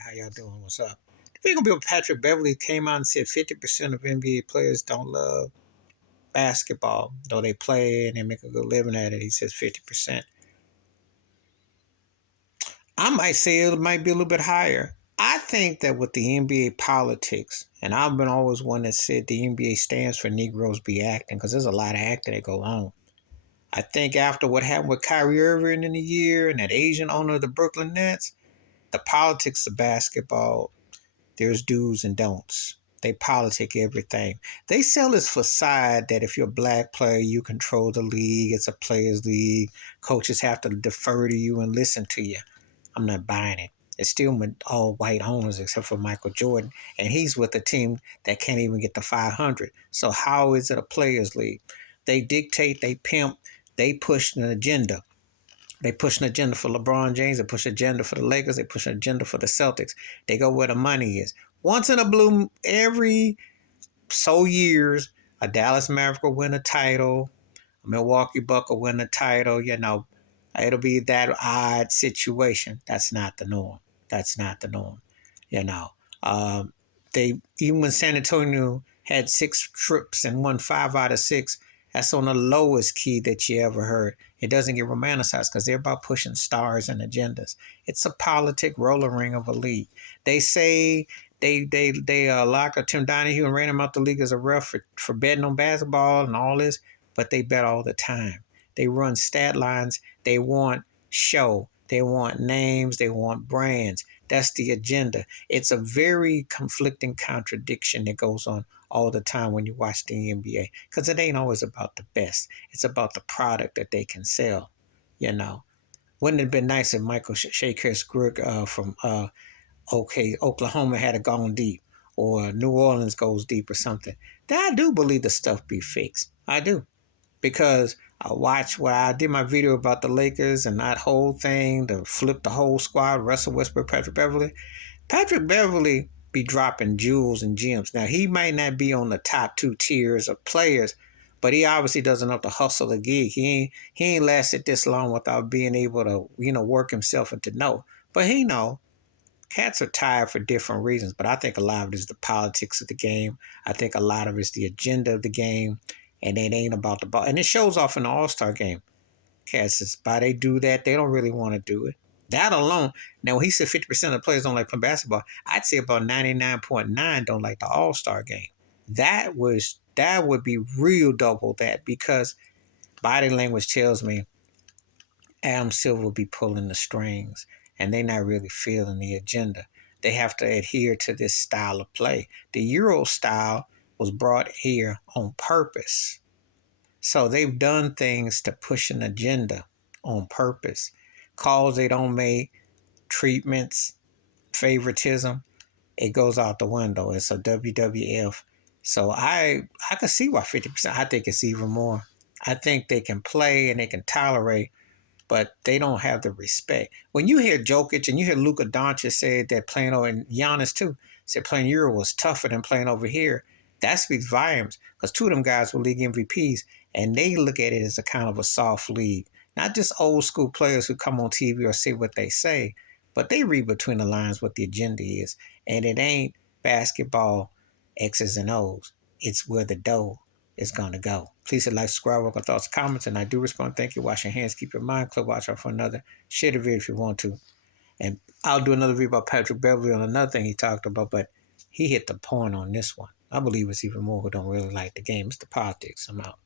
How y'all doing? What's up? The big Bill Patrick Beverly came out and said 50% of NBA players don't love basketball, though they play and they make a good living at it. He says 50%. I might say it might be a little bit higher. I think that with the NBA politics, and I've been always one that said the NBA stands for Negroes be acting, because there's a lot of acting that go on. I think after what happened with Kyrie Irving in the year and that Asian owner of the Brooklyn Nets, the politics of basketball, there's do's and don'ts. They politic everything. They sell this facade that if you're a black player, you control the league. It's a players' league. Coaches have to defer to you and listen to you. I'm not buying it. It's still all white owners except for Michael Jordan, and he's with a team that can't even get to 500. So how is it a players' league? They dictate, they pimp, they push an agenda. They push an agenda for LeBron James. They push an agenda for the Lakers. They push an agenda for the Celtics. They go where the money is. Once in a blue, every so years, a Dallas Maverick will win a title. A Milwaukee Buck will win a title. It'll be that odd situation. That's not the norm. That's not the norm. You know, they even when San Antonio had 6 trips and won 5 out of 6. That's on the lowest key that you ever heard. It doesn't get romanticized because they're about pushing stars and agendas. It's a politic roller ring of a league. They say they locked up Tim Donahue and ran him out the league as a ref for betting on basketball and all this, but they bet all the time. They run stat lines. They want show. They want names. They want brands. That's the agenda. It's a very conflicting contradiction that goes on all the time when you watch the NBA, because it ain't always about the best. It's about the product that they can sell. Wouldn't it have been nice if Michael Shaker from Oklahoma had gone deep, or New Orleans goes deep or something? That I do believe the stuff be fixed. I do, because I did my video about the Lakers and that whole thing, to flip the whole squad, Russell Westbrook, Patrick Beverly. Patrick Beverly be dropping jewels and gems. Now, he might not be on the top 2 tiers of players, but he obviously doesn't know to hustle a gig. He ain't lasted this long without being able to, work himself into know. But he know cats are tired for different reasons. But I think a lot of it is the politics of the game. I think a lot of it is the agenda of the game, and it ain't about the ball. And it shows off in the All-Star game. Cats, it's why they do that. They don't really want to do it. That alone, now when he said 50% of the players don't like playing basketball, I'd say about 99.9 don't like the All-Star game. That would be real double that, because body language tells me Adam Silver will be pulling the strings, and they're not really feeling the agenda. They have to adhere to this style of play. The Euro style was brought here on purpose. So they've done things to push an agenda on purpose. Calls they don't make, treatments, favoritism, it goes out the window. It's a WWF. So I can see why 50%. I think it's even more. I think they can play and they can tolerate, but they don't have the respect. When you hear Jokic and you hear Luka Doncic say that playing over, and Giannis too, said playing Euro was tougher than playing over here, that speaks volumes, because 2 of them guys were league MVPs, and they look at it as a kind of a soft league. Not just old school players who come on TV or say what they say, but they read between the lines what the agenda is. And it ain't basketball X's and O's. It's where the dough is going to go. Please hit like, subscribe, welcome thoughts, comments, and I do respond. Thank you. Wash your hands, keep your mind clear, watch out for another. Share the video if you want to. And I'll do another video about Patrick Beverly on another thing he talked about, but he hit the point on this one. I believe it's even more who don't really like the game. It's the politics. I'm out.